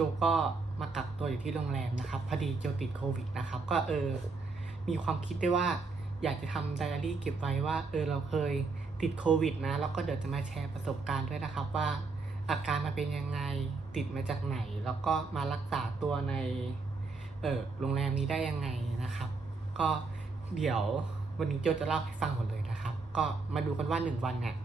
โจก็มากักตัวอยู่ที่โรงแรมนะครับ พอดีโจติดโควิดนะครับ ก็เออ มีความคิดได้ว่า อยากจะทำไดอารี่เก็บไว้ว่า เออเราเคยติดโควิดนะ แล้วก็เดี๋ยวจะมาแชร์ประสบการณ์ด้วยนะครับว่า อาการมันเป็นยังไง ติดมาจากไหน แล้วก็มารักษาตัวใน เออโรงแรมนี้ได้ยังไงนะครับ ก็เดี๋ยววันนี้โจจะเล่าให้ฟังหมดเลยนะครับ ก็มาดูกันว่าหนึ่งวันเนี่ย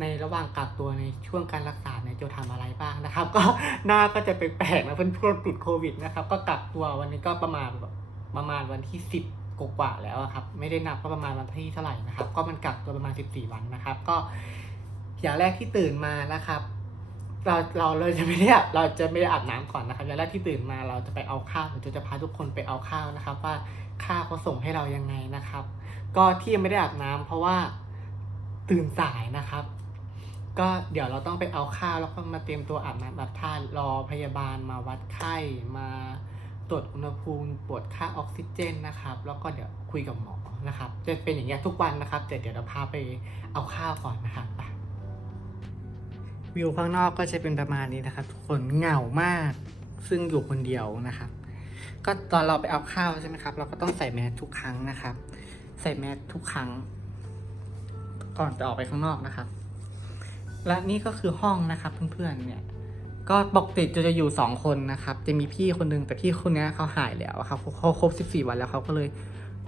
ในระหว่างกักตัวในช่วงการรักษาเนี่ยโจทำอะไรบ้างนะครับ ก็หน้าก็จะแปลกๆนะเพื่อนพวกติดโควิดนะครับ ก็กักตัววันนี้ก็ประมาณแบบประมาณวันที่สิบกว่าแล้วครับ ไม่ได้นับว่าประมาณวันที่เท่าไหร่นะครับ ก็มันกักตัวประมาณสิบสี่วันนะครับ ก็อย่างแรกที่ตื่นมานะครับ เราเราเลยจะไม่ได้เราจะไม่ได้อาบน้ำก่อนนะครับอย่างแรกที่ตื่นมาเราจะไปเอาข้าวเราจะพาทุกคนไปเอาข้าวนะครับ ว่าข้าวเขาส่งให้เรายังไงนะครับ ก็ที่ยังไม่ได้อาบน้ำเพราะว่าตื่นสายนะครับ ก็เดี๋ยวเราต้องไปเอาข้าวแล้วก็มาเตรียมตัวอาบน้ำอาบท่ารอพยาบาลมาวัดไข้มาตรวจอุณหภูมิตรวจค่าออกซิเจนนะครับ แล้วก็เดี๋ยวคุยกับหมอนะครับ จะเป็นอย่างเงี้ยทุกวันนะครับแต่เดี๋ยวเราพาไปเอาข้าวก่อนนะครับวิวข้างนอกก็จะเป็นประมาณนี้นะครับทุกคนเหงามาก ซึ่งอยู่คนเดียวนะครับ ก็ตอนเราไปเอาข้าวใช่ไหมครับ เราก็ต้องใส่แมสทุกครั้งนะครับ ใส่แมสทุกครั้ง ก่อนจะออกไปข้างนอกนะครับ และนี่ก็คือห้องนะครับเพื่อนๆเนี่ยก็ปกติจะจะอยู่สองคนนะครับ จะมีพี่คนนึงแต่พี่คนนี้เขาหายแล้วครับเขาครบสิบสี่วันแล้วเขาก็เลย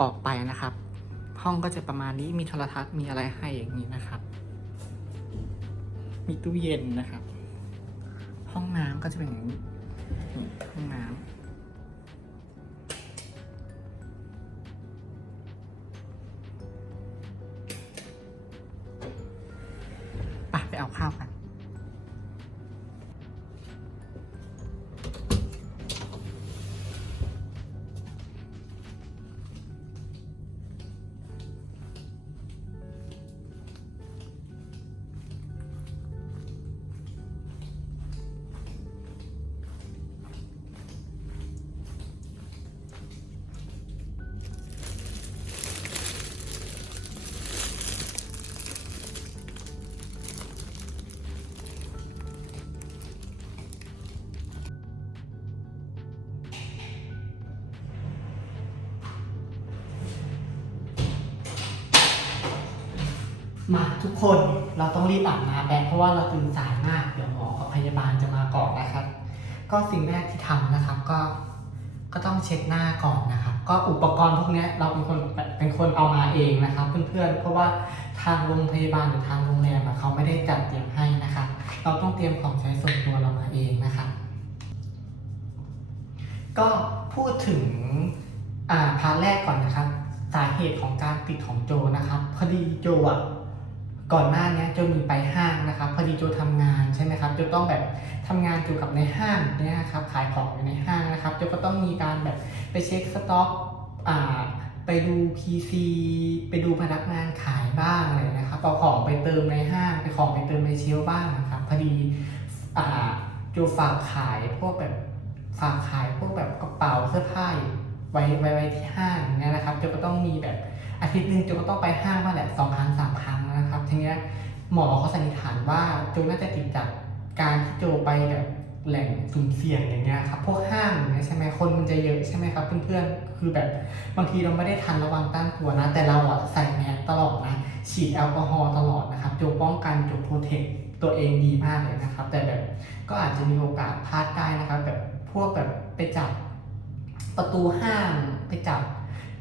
ออกไปนะครับ ห้องก็จะประมาณนี้มีโทรทัศน์มีอะไรให้อย่างนี้นะครับ มีตู้เย็นนะครับ ห้องน้ำก็จะเป็นอย่างนี้ห้องน้ำ เอาข้าวกัน มาทุกคนเราต้องรีบอาบน้ำแบเพราะว่าเราตื่นสายมากเดี๋ยวหมอกับพยาบาลจะมาก่อนนะครับ ก็สิ่งแรกที่ทำนะครับก็ก็ต้องเช็ดหน้าก่อนนะครับ ก็อุปกรณ์พวกนี้เราเป็นคนเป็นคนเอามาเองนะครับ เพื่อนๆ เพราะว่าทางโรงพยาบาลหรือทางโรงแรมเขาไม่ได้จัดเตรียมให้นะครับ เราต้องเตรียมของใช้ส่วนตัวเรามาเองนะครับ ก็พูดถึงอ่าพาร์ทแรกก่อนนะครับ สาเหตุของการติดของโจนะครับพอดีโจอะ ก่อนหน้านี้โจมีไปห้างนะครับพอดีโจทำงานใช่ไหมครับโจต้องแบบทำงานเกี่ยวกับในห้างเนี่ยครับขายของอยู่ในห้างนะครับโจก็ต้องมีการแบบไปเช็คสต็อกอ่าไปดู PC ไปดูพนักงานขายบ้างอะไรนะครับเอาของไปเติมในห้างไปของไปเติมในเชลบ้างนะครับพอดีอ่าโจฝากขายพวกแบบฝากขายพวกแบบกระเป๋าเสื้อผ้าไว้ไว้ไว้ที่ห้างเนี่ยนะครับโจก็ต้องมีแบบ อาทิตย์หนึ่งโจก็ต้องไปห้างมาแหละสองครั้งสามครั้งนะครับ ทีเนี้ยหมอเขาสันนิษฐานว่าโจน่าจะติดจากการที่โจไปแบบแหล่งสุ่มเสี่ยงอย่างเงี้ยครับพวกห้างอย่างเงี้ยใช่ไหมคนมันจะเยอะใช่ไหมครับเพื่อนๆคือแบบบางทีเราไม่ได้ทันระวังตั้งตัวนะ แต่เราอะใส่แมสตลอดนะฉีดแอลกอฮอล์ตลอดนะครับโจป้องกันโจโปรเทคตัวเองดีมากเลยนะครับ แต่แบบก็อาจจะมีโอกาสพลาดได้นะครับแบบพวกแบบไปจับประตูห้างไปจับ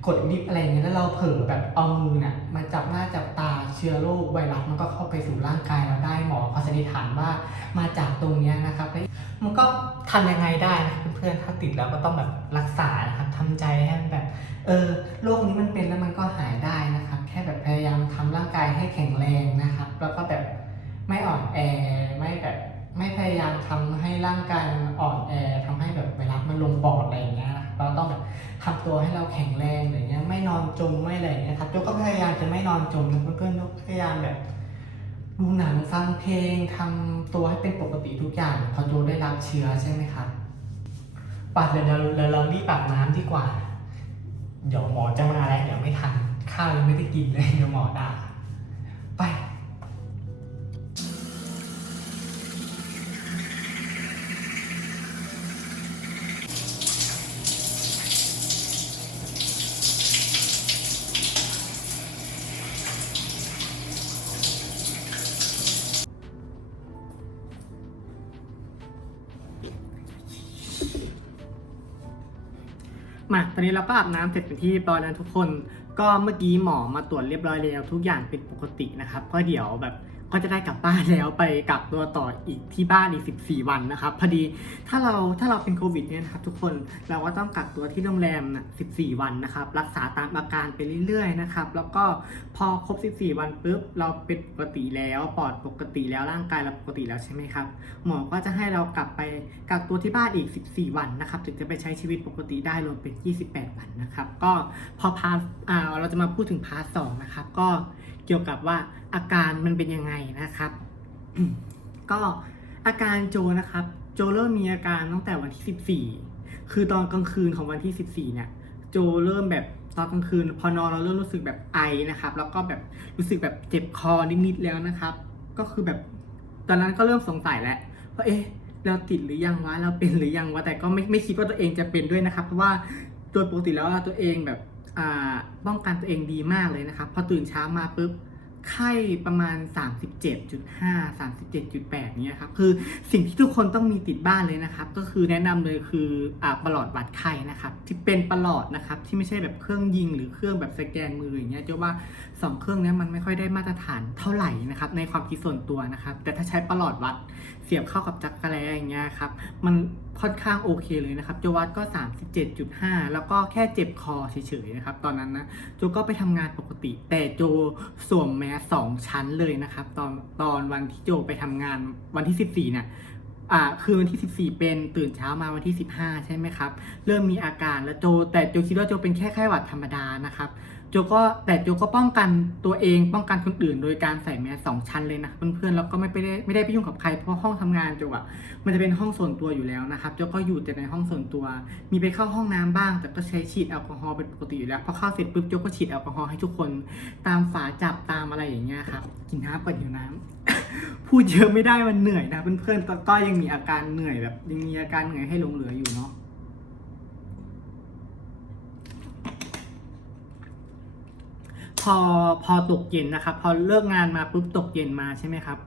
กดลิฟอะไรเงี้ยแล้วเราเผลอแบบเอามือน่ะมาจับหน้าจับตาเชื้อโรคไวรัสมันก็เข้าไปสู่ร่างกายเราได้หมอเขาสันนิษฐานว่ามาจากตรงเนี้ยนะครับแล้วมันก็ทำยังไงได้นะเพื่อนๆถ้าติดแล้วก็ต้องแบบรักษานะครับทำใจให้แบบเออโรคนี้มันเป็นแล้วมันก็หายได้นะครับ แค่แบบพยายามทำร่างกายให้แข็งแรงนะครับ แล้วก็แบบไม่อ่อนแอไม่แบบไม่พยายามทำให้ร่างกายอ่อนแอทำให้แบบไวรัสมันลงปอดอะไรอย่างเงี้ยนะ เราต้องแบบทำตัวให้เราแข็งแรงอะไรเงี้ยไม่นอนจมไม่อะไรเงี้ยครับโจก็พยายามจะไม่นอนจมนะเพื่อนๆโจก็พยายามแบบดูหนังฟังเพลงทำตัวให้เป็นปกติทุกอย่างพอโจได้รับเชื้อใช่ไหมครับป่ะเดี๋ยวเราเดี๋ยวเรารีบอาบน้ำดีกว่า เดี๋ยวหมอจะมาแล้วเดี๋ยวไม่ทันข้าวยังไม่ได้กินเลยเดี๋ยวหมอด่า มาตอนนี้เราก็อาบน้ำเสร็จเป็นที่เรียบร้อยแล้วทุกคน ก็เมื่อกี้หมอมาตรวจเรียบร้อยแล้วทุกอย่างเป็นปกตินะครับก็เดี๋ยวแบบ ก็จะได้กลับบ้านแล้วไปกักตัวต่ออีกที่บ้านอีก 14 วันนะครับพอดีถ้าเราถ้าเราเป็นโควิดเนี่ยนะครับทุกคนเราก็ต้องกักตัวที่โรงแรมนะ14 วันนะครับรักษาตามอาการไปเรื่อยๆนะครับแล้วก็พอครบ 14 วันปุ๊บเราเป็นปกติแล้วปอดปกติแล้วร่างกายเราปกติแล้วใช่ไหมครับหมอก็จะให้เรากลับไปกักตัวที่บ้านอีก 14 วันนะครับถึงจะไปใช้ชีวิตปกติได้รวมเป็น 28 วันนะครับก็พอพาอ่าเราจะมาพูดถึงพาร์ทสองนะครับก็เกี่ยวกับว่า อาการมันเป็นยังไงนะครับ ก็อาการโจนะครับ โจเริ่มมีอาการตั้งแต่วันที่ 14 คือตอนกลางคืนของวันที่ 14 เนี่ย โจเริ่มแบบตอนกลางคืน พอนอนเราเริ่มรู้สึกแบบไอนะครับ แล้วก็แบบรู้สึกแบบเจ็บคอนิดๆแล้วนะครับ ก็คือแบบตอนนั้นก็เริ่มสงสัยแล้วว่าเอ๊ะเราติดหรือยังวะเราเป็นหรือยังวะแต่ก็ไม่ไม่คิดว่าตัวเองจะเป็นด้วยนะครับเพราะว่าโดยปกติแล้วตัวเองแบบป้องกันตัวเองดีมากเลยนะครับ พอตื่นเช้ามาปุ๊บ ไข้ประมาณ 37.5 37.8เนี่ยครับคือสิ่งที่ทุกคนต้องมีติดบ้านเลยนะครับ ก็คือแนะนำเลยคืออ่าประหลอดวัดไข้นะครับ ที่เป็นประหลอดนะครับ ที่ไม่ใช่แบบเครื่องยิงหรือเครื่องแบบสแกนมืออย่างเงี้ยเจ้าว่าสองเครื่องเนี้ยมันไม่ค่อยได้มาตรฐานเท่าไหร่นะครับในความคิดส่วนตัวนะครับ แต่ถ้าใช้ประหลอดวัด เสียบเข้ากับจักรแลอย่างเงี้ยครับ มันค่อนข้างโอเคเลยนะครับโจวัดก็ 37.5 แล้วก็แค่เจ็บคอเฉยๆนะครับ ตอนนั้นนะโจก็ไปทำงานปกติ แต่โจสวมแมสสองชั้นเลยนะครับ ตอนตอนวันที่โจไปทำงานวันที่ 14เนี่ยอ่าคือวันที่ 14 เป็นตื่นเช้ามาวันที่ 15 ใช่ไหมครับ เริ่มมีอาการแล้วโจ แต่โจคิดว่าโจเป็นแค่ไข้หวัดธรรมดานะครับ โจก็แต่โจก็ป้องกันตัวเองป้องกันคนอื่น โดยการใส่แมสสองชั้นเลยนะเพื่อนๆแล้วก็ไม่ไปได้ไม่ได้ไปยุ่งกับใครเพราะห้องทำงานโจอะมันจะเป็นห้องส่วนตัวอยู่แล้วนะครับโจก็อยู่แต่ในห้องส่วนตัว มีไปเข้าห้องน้ำบ้าง แต่ก็ใช้ฉีดแอลกอฮอล์เป็นปกติอยู่แล้วพอเข้าเสร็จปุ๊บโจก็ฉีดแอลกอฮอล์ให้ทุกคน ตามฝาจับตามอะไรอย่างเงี้ยครับกินน้ำก่อนหิวน้ำพูดเยอะไม่ได้มันเหนื่อยนะเพื่อนๆก็ยังมีอาการเหนื่อยแบบยังมีอาการเหนื่อยให้ลงเหลืออยู่เนาะ พอพอตกเย็นนะครับ พอเลิกงานมาปุ๊บตกเย็นมาใช่ไหมครับ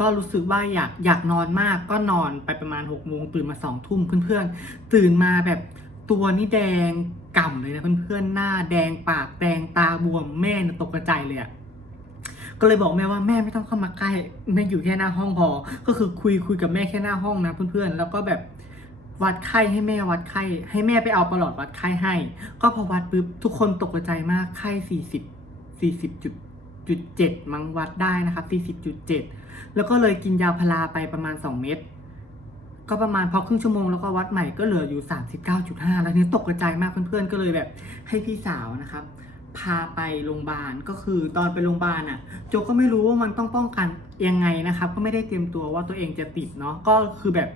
ก็รู้สึกว่าอยากอยากนอนมากก็นอนไปประมาณหกโมงตื่นมาสองทุ่มเพื่อนๆ ตื่นมาแบบตัวนี่แดงก่ำเลยนะเพื่อนๆหน้าแดงปากแดงตาบวมแม่ตกกระจายเลยอะก็เลยบอกแม่ว่าแม่ไม่ต้องเข้ามาใกล้แม่อยู่แค่หน้าห้องพอก็คือคุยคุยกับแม่แค่หน้าห้องนะเพื่อนๆ แล้วก็แบบวัดไข้ให้แม่วัดไข้ ให้แม่ไปเอาประหลอดวัดไข้ให้ ก็พอวัดปุ๊บทุกคนตกใจมากไข้สี่สิบ สี่สิบจุดเจ็ดมั้งวัดได้นะครับสี่สิบจุดเจ็ดแล้วก็เลยกินยาพาราไปประมาณสองเม็ดก็ประมาณพอครึ่งชั่วโมงแล้วก็วัดใหม่ก็เหลืออยู่สามสิบเก้าจุดห้าแล้วเนี่ยตกใจายมากเพื่อนๆ ก็เลยแบบให้พี่สาวนะครับ พาไปโรงพยาบาลก็คือตอนไปโรงพยาบาลอะ โจก็ไม่รู้ว่ามันต้องป้องกันยังไงนะครับ ก็ไม่ได้เตรียมตัวว่าตัวเองจะติดเนาะก็คือแบบ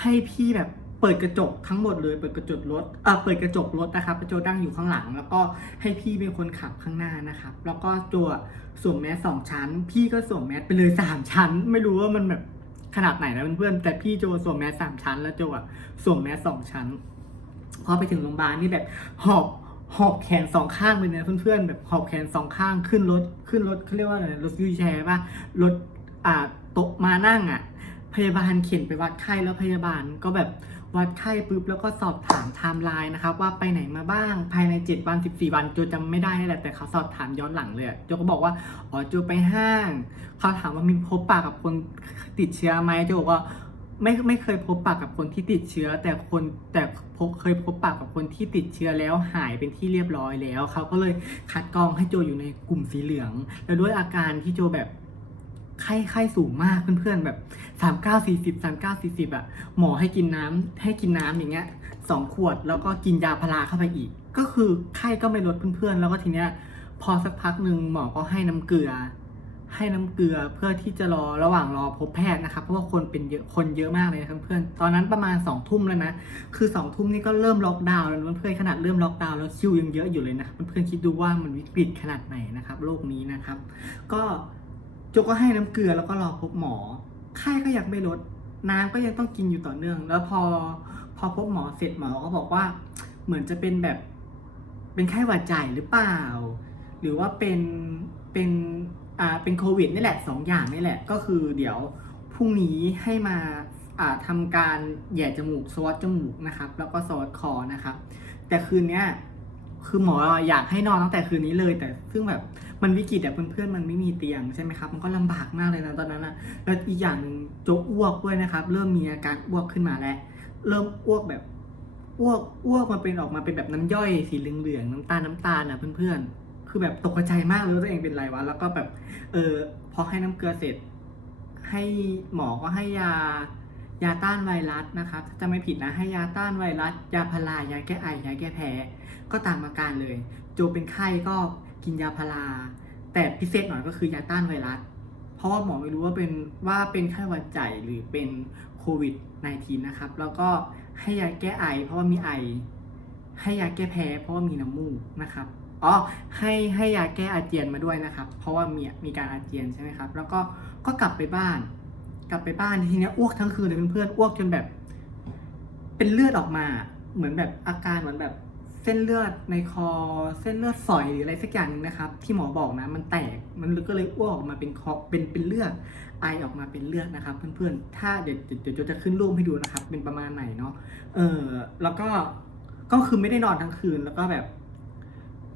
ให้พี่แบบ เปิดกระจกทั้งหมดเลย เปิดกระจกรถเออเปิดกระจกรถนะครับโจนั่งอยู่ข้างหลัง แล้วก็ให้พี่เป็นคนขับข้างหน้านะครับ แล้วก็โจสวมแมสสองชั้น พี่ก็สวมแมสไปเลยสามชั้น ไม่รู้ว่ามันแบบขนาดไหนนะเพื่อนๆแต่พี่โจสวมแมสสามชั้น แล้วโจอะสวมแมสสองชั้นพอไปถึงโรงพยาบาลนี่แบบหอบหอบแขนสองข้างเลยนะเพื่อนๆแบบหอบแขนสองข้างขึ้นรถขึ้นรถเขาเรียกว่าอะไรรถวีลแชร์ป่ะรถอ่าโต๊ะมานั่งอะ พยาบาลเข็นไปวัดไข้แล้วพยาบาลก็แบบ วัดไข้ปุ๊บแล้วก็สอบถามไทม์ไลน์นะครับว่าไปไหนมาบ้างภายใน 7 วัน 14 วันโจจำไม่ได้นี่แหละแต่เขาสอบถามย้อนหลังเลยโจก็บอกว่าอ๋อโจไปห้าง เขาถามว่ามีพบปะกับคนติดเชื้อไหมโจบอกว่าไม่ไม่เคยพบปะกับคนที่ติดเชื้อ แต่คนแต่พบเคยพบปะกับคนที่ติดเชื้อแล้วหายเป็นที่เรียบร้อยแล้วเขาก็เลยคัดกรองให้โจอยู่ในกลุ่มสีเหลือง แล้วด้วยอาการที่โจแบบ ไข้ไข้สูงมากเพื่อนๆแบบสามเก้าสี่สิบสามเก้าสี่สิบอะหมอให้กินน้ำให้กินน้ำอย่างเงี้ยสองขวดแล้วก็กินยาพาราเข้าไปอีก ก็คือไข้ก็ไม่ลดเพื่อนๆ แล้วก็ทีเนี้ยพอสักพักหนึ่งหมอก็ให้น้ำเกลือ ให้น้ำเกลือเพื่อที่จะรอระหว่างรอพบแพทย์นะครับเพราะว่าคนเป็นเยอะคนเยอะมากเลยนะครับเพื่อนตอนนั้นประมาณ2องทุ่มแล้วนะคือ2องทุ่มนี่ก็เริ่มล็อกดาวน์แล้วเพื่อนๆขนาดเริ่มล็อกดาวน์แล้วคิวยังเยอะอยู่เลยนะเพื่อนๆคิดดูว่ามันวิกฤตขนาดไหนนะครับโรคนี้นะครับ ก็ โจก็ให้น้ำเกลือแล้วก็รอพบหมอ ไข้ก็ยังไม่ลด น้ำก็ยังต้องกินอยู่ต่อเนื่อง แล้วพอพอพบหมอเสร็จหมอก็บอกว่า เหมือนจะเป็นแบบเป็นไข้หวัดใหญ่หรือเปล่า หรือว่าเป็นเป็นอ่าเป็นโควิดนี่แหละสองอย่างนี่แหละ ก็คือเดี๋ยวพรุ่งนี้ให้มาอ่าทำการแหย่จมูกสวอตจมูกนะครับ แล้วก็สวอตคอนะครับ แต่คืนเนี้ยคือหมออยากให้นอนตั้งแต่คืนนี้เลย แต่ซึ่งแบบ มันวิกฤตแต่เพื่อนๆมันไม่มีเตียงใช่ไหมครับมันก็ลำบากมากเลยนะตอนนั้นอะแล้วอีกอย่างหนึ่งโจอ้วกด้วยนะครับ เริ่มมีอาการอ้วกขึ้นมาแล้ว เริ่มอ้วกแบบอ้วกอ้วกมาเป็นออกมาเป็นแบบน้ำย่อยสีเหลืองๆน้ำตาลน้ำตาลอะเพื่อนๆ คือแบบตกใจมากเลยว่าตัวเองเป็นไรวะแล้วก็แบบเออพอให้น้ำเกลือเสร็จ ให้หมอก็ให้ยายาต้านไวรัสนะครับถ้าจะไม่ผิดนะให้ยาต้านไวรัส ยาพารายาแก้ไอยาแก้แพ้ก็ตามอาการเลย โจเป็นไข้ก็ กินยาพาราแต่พิเศษหน่อยก็คือยาต้านไวรัส เพราะว่าหมอไม่รู้ว่าเป็นว่าเป็นไข้หวัดใหญ่หรือเป็นโควิด -19 นะครับ แล้วก็ให้ยาแก้ไอ เพราะว่ามีไอ ให้ยาแก้แพ้เพราะว่ามีน้ำมูกนะครับอ๋อให้ให้ยาแก้อาเจียนมาด้วยนะครับ เพราะว่ามีมีการอาเจียนใช่ไหมครับ แล้วก็ก็กลับไปบ้าน กลับไปบ้านทีนี้อ้วกทั้งคืนเลยเพื่อนๆอ้วกจนแบบ เป็นเลือดออกมา เหมือนแบบอาการเหมือนแบบ ส้นเลือดในคอเส้นเลือดฝอยหรืออะไรสักอย่างหนึ่งนะครับ ที่หมอบอกนะมันแตกมันก็เลยอ้วกออกมาเป็นคอเป็นเป็นเลือดไอออกมาเป็นเลือดนะครับ เพื่อนๆ ถ้าเดี๋ยวเดี๋ยวจะขึ้นรูปให้ดูนะครับ เป็นประมาณไหนเนาะเออแล้วก็ก็คือไม่ได้นอนทั้งคืนแล้วก็แบบ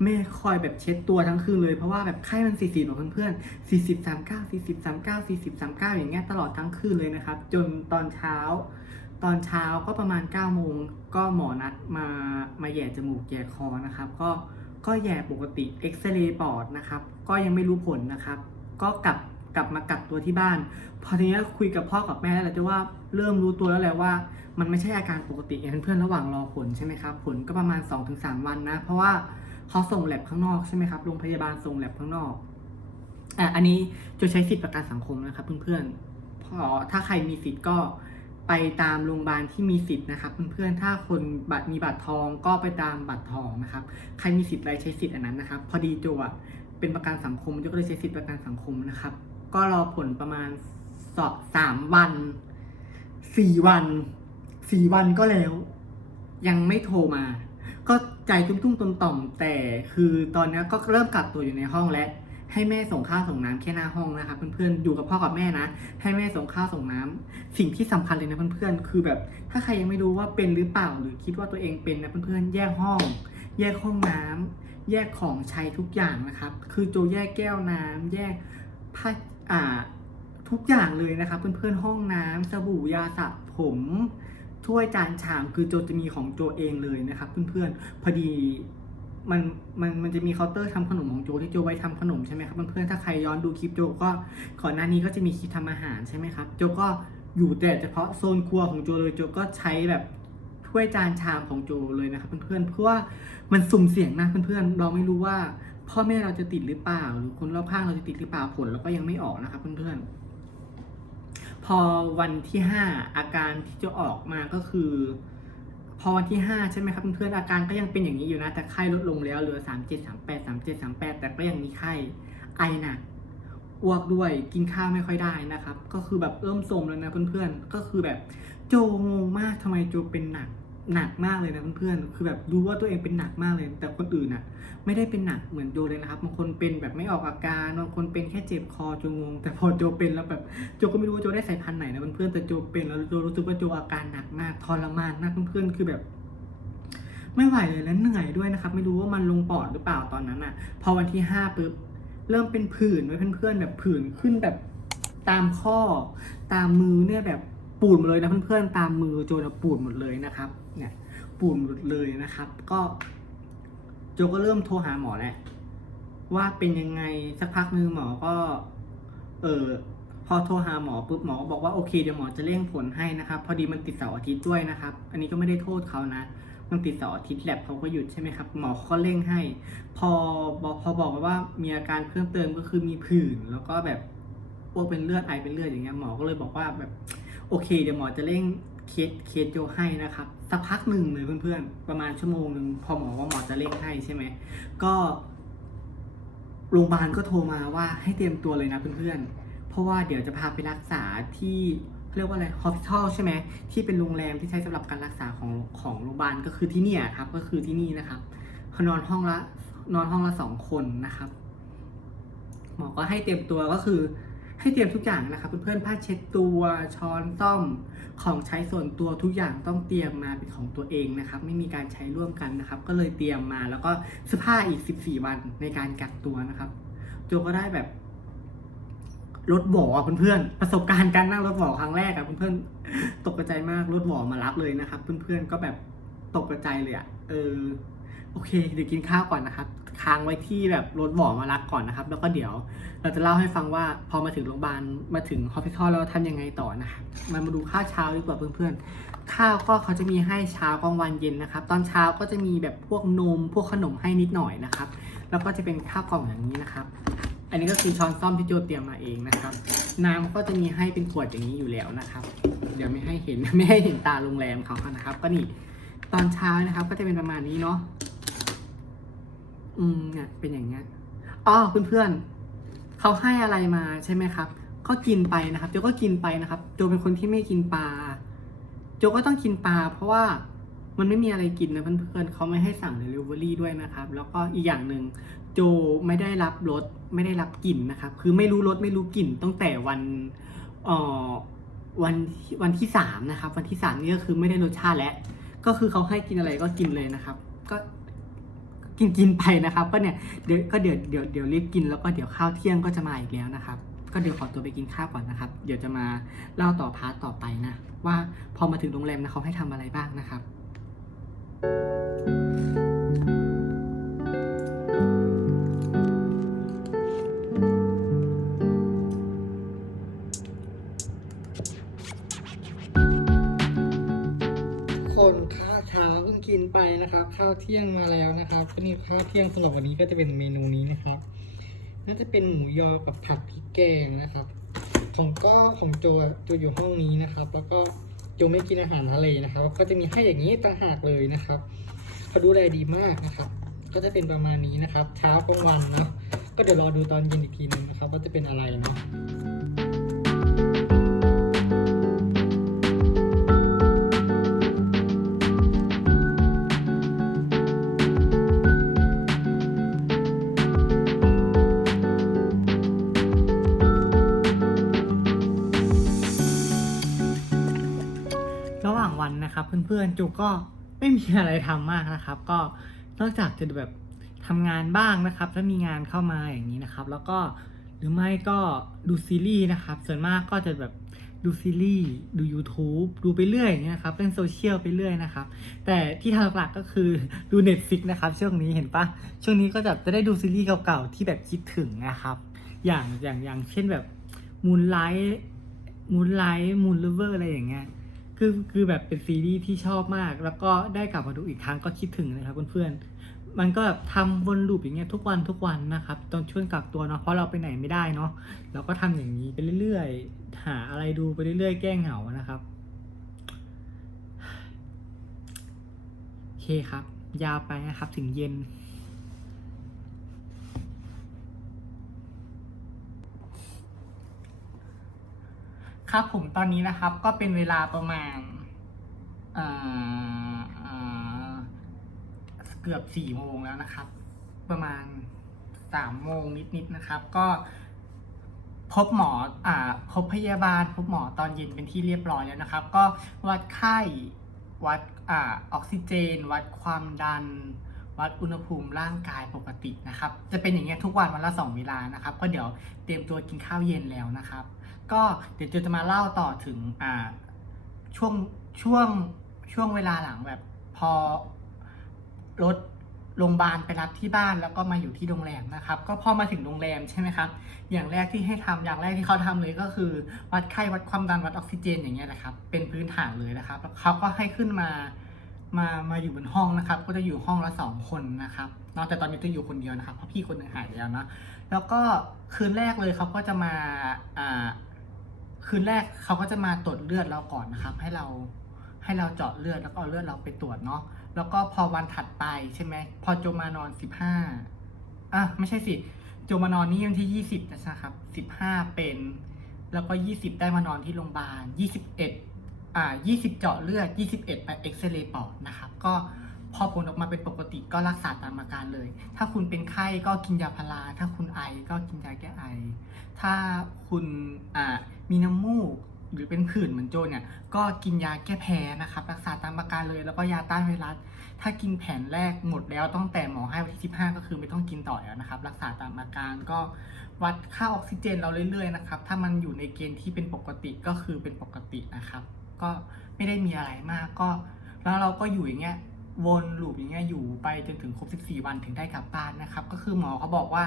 แม่คอยแบบเช็ดตัวทั้งคืนเลยเพราะว่าแบบไข้มันสี่สิบเพื่อนๆสี่สิบสามเก้าสี่สิบสามเก้าสี่สิบสามเก้าอย่างเงี้ยตลอดทั้งคืนเลยนะครับ จนตอนเช้า ตอนเช้าก็ประมาณ9ก้าโมงก็หมอนัดมามาแหย่จมูกแหย่คอนะครับ ก็ก็แหย่ปกติเอ็กซเรย์ปอดนะครับ ก็ยังไม่รู้ผลนะครับ ก็กลับกลับมากักตัวที่บ้าน พอทีนี้คุยกับพ่อกับแม่แล้วจะว่าเริ่มรู้ตัวแล้วแหละว่า มันไม่ใช่อาการปกติเพื่อนๆระหว่างรอผลใช่ไหมครับผลก็ประมาณ 2-3 วันนะ เพราะว่าเขาส่งแลบข้างนอกใช่ไหมครับโรงพยาบาลส่งแลบข้างนอกอะอันนี้จะใช้สิทธิประกันสังคมนะครับ เพื่อนๆพอถ้าใครมีสิทธิ์ก็ ไปตามโรงพยาบาลที่มีสิทธิ์นะครับเพื่อนๆถ้าคนบัตรมีบัตรทองก็ไปตามบัตรทองนะครับใครมีสิทธิ์อะไรใช้สิทธิ์อันนั้นนะครับ พอดีโจอะเป็นประกันสังคมโจก็เลยใช้สิทธิ์ประกันสังคมนะครับ ก็รอผลประมาณสองสามวันสี่วันสี่วันก็แล้ว ยังไม่โทรมา ก็ใจตุ้มๆต่อมแต่คือตอนนี้ก็เริ่มกักตัวอยู่ในห้องแล้ว ให้แม่ส่งข้าวส่งน้ำแค่หน้าห้องนะครับเพื่อนๆอยู่กับพ่อกับแม่นะ ให้แม่ส่งข้าวส่งน้ำสิ่งที่สำคัญเลยนะเพื่อนๆคือแบบ ถ้าใครยังไม่รู้ว่าเป็นหรือเปล่าหรือคิดว่าตัวเองเป็นนะเพื่อนๆแยกห้อง แยกห้องน้ำแยกของใช้ทุกอย่างนะครับ คือโจแยกแก้วน้ำแยกผ้าอ่าทุกอย่างเลยนะครับเพื่อนๆห้องน้ำสบู่ยาสระผมถ้วยจานชามคือโจจะมีของโจเองเลยนะครับเพื่อนๆพอดี มันมันมันจะมีเคาน์เตอร์ทำขนมของโจที่โจไว้ทำขนมใช่ไหมครับเพื่อนๆถ้าใครย้อนดูคลิปโจก็ก่อนหน้านี้ก็จะมีคลิปทำอาหารใช่ไหมครับโจก็อยู่แต่เฉพาะโซนครัวของโจเลยโจก็ใช้แบบถ้วยจานชามของโจเลยนะครับเพื่อนๆเพราะว่ามันสุ่มเสี่ยงนะเพื่อนๆเราไม่รู้ว่า พ่อแม่เราจะติดหรือเปล่า หรือคนรอบข้างเราจะติดหรือเปล่าผลเราก็ยังไม่ออกนะครับเพื่อนๆพอวันที่ห้าอาการที่จะออกมาก็คือ พอวันที่ห้าใช่ไหมครับเพื่อนๆอาการก็ยังเป็นอย่างนี้อยู่นะ แต่ไข้ลดลงแล้วเหลือ 37 38 37 38 แต่ก็ยังมีไข้ไอหนักอ้วกด้วยกินข้าวไม่ค่อยได้นะครับ ก็คือแบบเริ่มสมแล้วนะเพื่อนๆ ก็คือแบบโจงงมากทำไมโจเป็นหนัก หนักมากเลยนะเพื่อนๆ คือแบบรู้ว่าตัวเองเป็นหนักมากเลย แต่คนอื่นอะ ไม่ได้เป็นหนักเหมือนโจเลยนะครับ บางคนเป็นแบบไม่ออกอาการ บางคนเป็นแค่เจ็บคอโจงง แต่พอโจเป็นแล้วแบบโจก็ไม่รู้ว่าโจได้สายพันธุ์ไหนนะเพื่อนๆ แต่โจเป็นแล้วโจรู้สึกว่าโจอาการหนักมากทรมานมากเพื่อนๆ คือแบบ ไม่ไหวเลยและเหนื่อยด้วยนะครับ ไม่รู้ว่ามันลงปอดหรือเปล่าตอนนั้นอะ พอวันที่ห้าปุ๊บเริ่มเป็นผื่นไว้เพื่อนๆ แบบผื่นขึ้นแบบตามข้อ ตามมือเนี่ยแบบปูดหมดเลยนะเพื่อนๆ ตามมือโจจะปูดหมดเลยนะครับ เนี่ยปูดหมดเลยนะครับ ก็โจก็เริ่มโทรหาหมอแหละว่าเป็นยังไงสักพักนึงหมอก็เออพอโทรหาหมอปุ๊บหมอก็บอกว่าโอเคเดี๋ยวหมอจะเร่งผลให้นะครับ พอดีมันติดเสาร์อาทิตย์ด้วยนะครับ อันนี้ก็ไม่ได้โทษเขานะ มันติดเสาร์อาทิตย์แลบเขาก็หยุดใช่ไหมครับหมอเขาก็เร่งให้ พอบอกพอบอกว่ามีอาการเพิ่มเติมก็คือมีผื่นแล้วก็แบบพวกเป็นเลือดไอเป็นเลือดอย่างเงี้ยหมอก็เลยบอกว่าแบบโอเคเดี๋ยวหมอจะเร่ง เคสเคสโจให้นะครับสักพักหนึ่งเลยเพื่อนๆ ประมาณชั่วโมงหนึ่งพอหมอว่าหมอจะเร่งให้ใช่ไหมก็โรงพยาบาลก็โทรมาว่าให้เตรียมตัวเลยนะเพื่อนๆ เพราะว่าเดี๋ยวจะพาไปรักษาที่เรียกว่าอะไร hospital ใช่ไหมที่เป็นโรงแรมที่ใช้สำหรับการรักษาของของโรงพยาบาลก็คือที่นี่ครับ ก็คือที่นี่นะครับเขานอนห้องละนอนห้องละสองคนนะครับ หมอก็ให้เตรียมตัวก็คือ ให้เตรียมทุกอย่างนะครับเพื่อนๆผ้าเช็ดตัวช้อนซ่อมของใช้ส่วนตัวทุกอย่างต้องเตรียมมาเป็นของตัวเองนะครับ ไม่มีการใช้ร่วมกันนะครับ ก็เลยเตรียมมาแล้วก็เสื้อผ้าอีก 14 วันในการกักตัวนะครับ โจก็ได้แบบรถหวออเพื่อนๆประสบการณ์การนั่งรถหวอครั้งแรกอะเพื่อนๆตกใจมากรถหวอมารับเลยนะครับ เพื่อนๆก็แบบตกใจเลยอะเออโอเคเดี๋ยวกินข้าวก่อนนะครับ ค้างไว้ที่แบบรถหวอมารับก่อนนะครับ แล้วก็เดี๋ยวเราจะเล่าให้ฟังว่าพอมาถึงโรงพยาบาลมาถึงฮอสพิทอลแล้วทำยังไงต่อนะครับมามาดูข้าเช้าดีกว่าเพื่อนๆข้าวก็เขาจะมีให้เช้ากลางวันเย็นนะครับ ตอนเช้าก็จะมีแบบพวกนมพวกขนมให้นิดหน่อยนะครับ แล้วก็จะเป็นข้าวกล่องอย่างนี้นะครับ อันนี้ก็คือช้อนซ่อมที่โจเตรียมมาเองนะครับ น้ำก็จะมีให้เป็นขวดอย่างนี้อยู่แล้วนะครับ เดี๋ยวไม่ให้เห็นไม่ให้เห็นตาโรงแรมเขานะครับ ก็นี่ตอนเช้านะครับก็จะเป็นประมาณนี้เนาะ อืมเนี่ยเป็นอย่างเงี้ยอ๋อเพื่อนๆเขาให้อะไรมาใช่ไหมครับ ก็กินไปนะครับ โจก็กินไปนะครับ โจเป็นคนที่ไม่กินปลา โจก็ต้องกินปลา เพราะว่ามันไม่มีอะไรกินนะเพื่อนๆเขาไม่ให้สั่ง Delivery ด้วยนะครับ แล้วก็อีกอย่างหนึ่งโจไม่ได้รับรสไม่ได้รับกลิ่นนะครับ คือไม่รู้รสไม่รู้กลิ่นตั้งแต่วันเอ่อวันวันที่สามนะครับ วันที่สามนี่ก็คือไม่ได้รสชาติแล้ว ก็คือเขาให้กินอะไรก็กินเลยนะครับ ก็ กินกินไปนะครับ ก็เนี่ยเดี๋ยวก็เดี๋ยวเดี๋ยวเดี๋ยวรีบกินแล้วก็เดี๋ยวข้าวเที่ยงก็จะมาอีกแล้วนะครับ ก็เดี๋ยวขอตัวไปกินข้าวก่อนนะครับ เดี๋ยวจะมาเล่าต่อพาร์ทต่อไปนะ ว่าพอมาถึงโรงแรมนะเขาให้ทำอะไรบ้างนะครับ นไปนะครับข้าวเที่ยงมาแล้วนะครับก็นี่ข้าวเที่ยงสำหรับวันนี้ก็จะเป็นเมนูนี้นะครับ น่าจะเป็นหมูยอกับผัดพริกแกงนะครับ ของก็ของโจโจอยู่ห้องนี้นะครับ แล้วก็โจไม่กินอาหารทะเลนะครับ ก็จะมีให้อย่างนี้ต่างหากเลยนะครับเขาดูแลดีมากนะครับ ก็จะเป็นประมาณนี้นะครับ เช้ากลางวันเนาะก็เดี๋ยวรอดูตอนเย็นอีกทีนึงนะครับ ว่าจะเป็นอะไรเนาะ พื่อนๆจูก็ไม่มีอะไรทำมากนะครับ ก็นอกจากจะแบบทำงานบ้างนะครับ ถ้ามีงานเข้ามาอย่างนี้นะครับ แล้วก็หรือไม่ก็ดูซีรีส์นะครับ ส่วนมากก็จะแบบดูซีรีส์ดู YouTube ดูไปเรื่อยอย่างเงี้ยครับเล่นโซเชียลไปเรื่อยนะครับ แต่ที่ทางหลักก็คือดู Netflix นะครับ ช่วงนี้เห็นปะช่วงนี้ก็จะจะได้ดูซีรีส์เก่าๆ ที่แบบคิดถึงนะครับ อย่างอย่างอย่างเช่นแบบมูนไลท์มูนไลท์มูนเลเวอร์อะไรอย่างเงี้ย คือคือแบบเป็นซีรีส์ที่ชอบมาก แล้วก็ได้กลับมาดูอีกครั้งก็คิดถึงเลยครับเพื่อนๆมันก็แบบทำวนลูปอย่างเงี้ยทุกวันทุกวันนะครับตอนช่วงกักตัวเนาะเพราะเราไปไหนไม่ได้เนาะเราก็ทำอย่างนี้ไปเรื่อยๆ หาอะไรดูไปเรื่อยๆ แก้งเหงานะครับโอเคครับ ยาวไปนะครับถึงเย็น ครับผมตอนนี้นะครับก็เป็นเวลาประมาณเกือบสี่โมงแล้วนะครับ ประมาณสามโมงนิดๆนะครับ ก็พบหมออ่าพบพยาบาล พบหมอตอนเย็นเป็นที่เรียบร้อยแล้วนะครับ ก็วัดไข้วัดอ่าออกซิเจน วัดความดัน วัดอุณหภูมิร่างกายปกตินะครับ จะเป็นอย่างเงี้ยทุกวันวันละสองเวลานะครับ ก็เดี๋ยวเตรียมตัวกินข้าวเย็นแล้วนะครับ ก็เดี๋ยวจะมาเล่าต่อถึงอ่าช่วงช่วงช่วงเวลาหลังแบบ พอรถโรงพยาบาลไปรับที่บ้านแล้วก็มาอยู่ที่โรงแรมนะครับ ก็พอมาถึงโรงแรมใช่ไหมครับ อย่างแรกที่ให้ทำอย่างแรกที่เขาทำเลยก็คือ วัดไข้วัดความดันวัดออกซิเจนอย่างเงี้ยนะครับ เป็นพื้นฐานเลยนะครับแล้วเขาก็ให้ขึ้นมามามาอยู่บนห้องนะครับ ก็จะอยู่ห้องละสองคนนะครับนอกจากตอนนี้จะอยู่คนเดียวนะครับเพราะพี่คนหนึ่งหายไปแล้วนะแล้วก็คืนแรกเลยเขาก็จะมาอ่า คืนแรกเขาก็จะมาตรวจเลือดเราก่อนนะครับ ให้เราให้เราเจาะเลือดแล้วก็เอาเลือดเราไปตรวจเนาะแล้วก็พอวันถัดไปใช่ไหมพอโจมานอนสิบห้าอะไม่ใช่สิโจมานอนนี่วันที่ยี่สิบนะครับสิบห้าเป็น แล้วก็ยี่สิบได้มานอนที่โรงพยาบาลยี่สิบเอ็ดอ่ายี่สิบเจาะเลือดยี่สิบเอ็ดไปเอ็กซเรย์ปอดนะครับ ก็พอผลออกมาเป็นปกติก็รักษาตามอาการเลย ถ้าคุณเป็นไข้ก็กินยาพารา ถ้าคุณไอก็กินยาแก้ไอ ถ้าคุณอ่า มีน้ำมูกหรือเป็นผื่นเหมือนโจเนี่ยก็กินยาแก้แพ้นะครับรักษาตามอาการเลยแล้วก็ยาต้านไวรัส ถ้ากินแผนแรกหมดแล้วตั้งแต่หมอให้วันที่ 15 ก็คือไม่ต้องกินต่อแล้วนะครับ รักษาตามอาการก็วัดค่าออกซิเจนเราเรื่อยๆนะครับถ้ามันอยู่ในเกณฑ์ที่เป็นปกติก็คือเป็นปกตินะครับ ก็ไม่ได้มีอะไรมากก็ แล้วเราก็อยู่อย่างเงี้ยวนลูปอย่างเงี้ยอยู่ไปจนถึงครบ 14 วันถึงได้กลับบ้านนะครับ ก็คือหมอเขาบอกว่า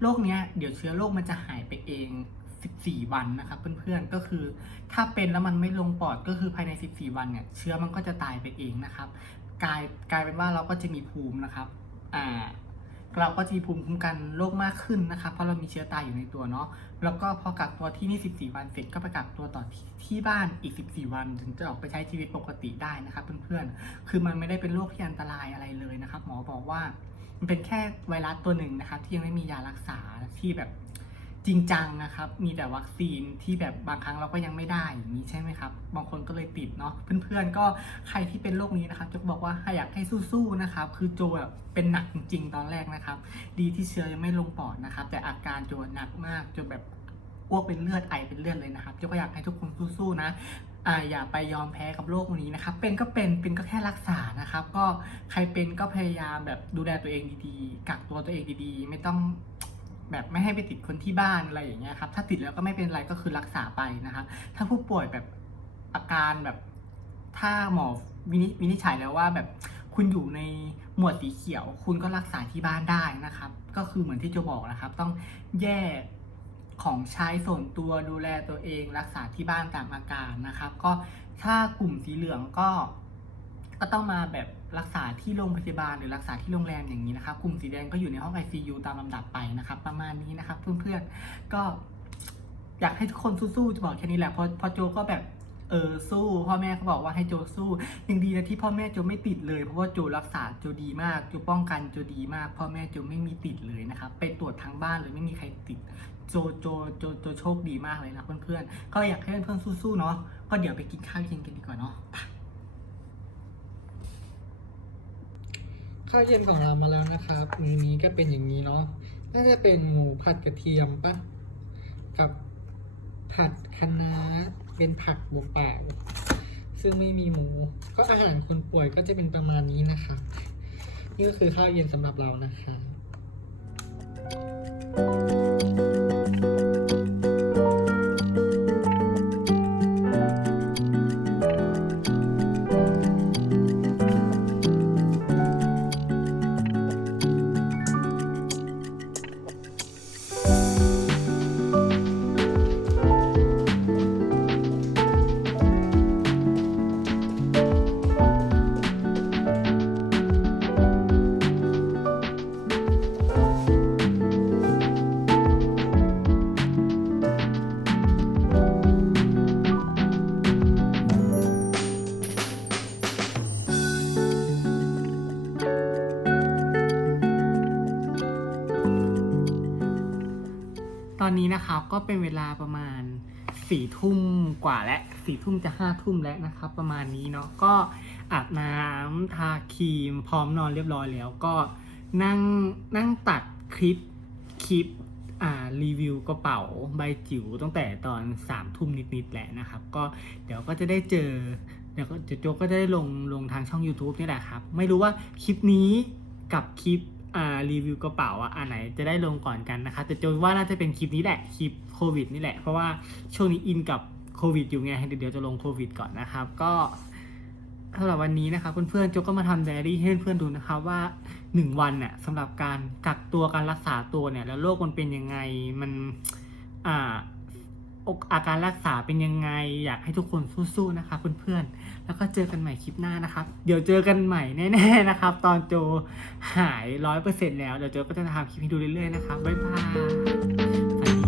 โรคเนี้ยเดี๋ยวเชื้อโรคมันจะหายไปเอง 14 วันนะครับเพื่อนๆก็คือถ้าเป็นแล้วมันไม่ลงปอดก็คือภายใน 14 วันเนี่ยเชื้อมันก็จะตายไปเองนะครับกลายกลายเป็นว่าเราก็จะมีภูมินะครับอ่าเราก็จะมีภูมิคุ้มกันโรคมากขึ้นนะครับ เพราะเรามีเชื้อตายอยู่ในตัวเนาะแล้วก็พอกักตัวที่นี่ 14 วันเสร็จก็ไปกักตัวต่อที่ที่บ้านอีก 14 วันถึงจะออกไปใช้ชีวิตปกติได้นะครับเพื่อนๆ คือมันไม่ได้เป็นโรคที่อันตรายอะไรเลยนะครับ หมอบอกว่า มันเป็นแค่ไวรัสตัวหนึ่งนะครับ ที่ยังไม่มียารักษาที่แบบ จริงจังนะครับ มีแต่วัคซีนที่แบบบางครั้งเราก็ยังไม่ได้อย่างนี้ใช่ไหมครับ บางคนก็เลยติดเนาะ เพื่อนๆ ก็ใครที่เป็นโรคนี้นะครับจะบอกว่าอยากให้สู้ๆ นะครับ คือโจแบบเป็นหนักจริงๆ ตอนแรกนะครับ ดีที่เชื้อยังไม่ลงปอดนะครับ แต่อาการโจหนักมากจนแบบอ้วกเป็นเลือดไอเป็นเลือดเลยนะครับ โจก็อยากให้ทุกคนสู้ๆ นะอ่าอย่าไปยอมแพ้กับโรคนี้นะครับ เป็นก็เป็น เป็นก็แค่รักษานะครับ ก็ใครเป็นก็พยายามแบบดูแลตัวเองดีๆ กักตัวตัวเองดีๆ ไม่ต้อง แบบไม่ให้ไปติดคนที่บ้านอะไรอย่างเงี้ยครับ ถ้าติดแล้วก็ไม่เป็นไรก็คือรักษาไปนะครับ ถ้าผู้ป่วยแบบอาการแบบถ้าหมอวินิวนจฉัยแล้วว่าแบบคุณอยู่ในหมวดสีเขียว คุณก็รักษาที่บ้านได้นะครับ ก็คือเหมือนที่โจบอกนะครับ ต้องแยกของใช้ส่วนตัวดูแลตัวเอง รักษาที่บ้านตามอาการนะครับ ก็ถ้ากลุ่มสีเหลืองก็ก็ต้องมาแบบ รักษาที่โรงพยาบาลหรือรักษาที่โรงแรมอย่างนี้นะครับกลุ่มสีแดงก็อยู่ในห้อง ICU ตามลำดับไปนะครับ ประมาณนี้นะครับเพื่อนๆก็อยากให้ทุกคนสู้ๆจะบอกแค่นี้แหละเพราะพราะโจก็แบบเออสู้พ่อแม่เขาบอกว่าให้โจสู้ยังดีนะที่พ่อแม่โจไม่ติดเลย เพราะว่าโจรักษาโจดีมากโจป้องกันโจดีมาก พ่อแม่โจไม่มีติดเลยนะครับไปตรวจทั้งบ้านเลยไม่มีใครติดโจโจโจโจโชคดีมากเลยนะเพื่อนๆก็อยากให้เพื่อนๆสู้ๆเนาะก็เดี๋ยวไปกินข้าวเย็นกันดีกว่าเนาะไป ข้าวเย็นของเรามาแล้วนะครับมือนี้ก็เป็นอย่างนี้เนาะน่าจะเป็นหมูผัดกระเทียมปะกับผัดคะน้าเป็นผักเปล่าซึ่งไม่มีหมู ก็อาหารคนป่วยก็จะเป็นประมาณนี้นะคะนี่ก็คือข้าวเย็นสำหรับเรานะคะตอ นี้นะครับก็เป็นเวลาประมาณสี่ทุ่มกว่าและสี่ทุ่มจะห้าทุ่มแล้วนะครับ ประมาณนี้เนาะก็อาบน้ำทาครีม พร้อมนอนเรียบร้อยแล้วก็นั่งนั่งตัดคลิปคลิปอ่ารีวิวกระเป๋าใบจิ๋วตั้งแต่ตอนสามทุ่มนิดๆแหละนะครับ ก็เดี๋ยวก็จะได้เจอเดี๋ยวก็เดี๋ยวโจก็จะได้ลงลงทางช่อง YouTube นี่แหละครับ ไม่รู้ว่าคลิปนี้กับคลิป อ่ารีวิวกระเป๋าอะอันไหนจะได้ลงก่อนกันนะคะ แต่โจว่าน่าจะเป็นคลิปนี้แหละคลิปโควิดนี่แหละ เพราะว่าช่วงนี้อินกับโควิดอยู่ไงเดี๋ยวจะลงโควิดก่อนนะครับ ก็สำหรับวันนี้นะครับเพื่อนๆโจก็มาทำไดอารี่ให้เพื่อนๆดูนะครับว่าหนึ่งวันเนี่ยสำหรับการกักตัวการรักษาตัวเนี่ย แล้วโรคมันเป็นยังไงมันอ่า อาการรักษาเป็นยังไง อยากให้ทุกคนสู้ๆนะคะเพื่อนๆ แล้วก็เจอกันใหม่คลิปหน้านะครับ เดี๋ยวเจอกันใหม่แน่ๆนะครับ ตอนโจหายร้อยเปอร์เซ็นต์แล้ว เดี๋ยวโจก็จะทำคลิปให้ดูเรื่อยๆนะครับบ๊ายบาย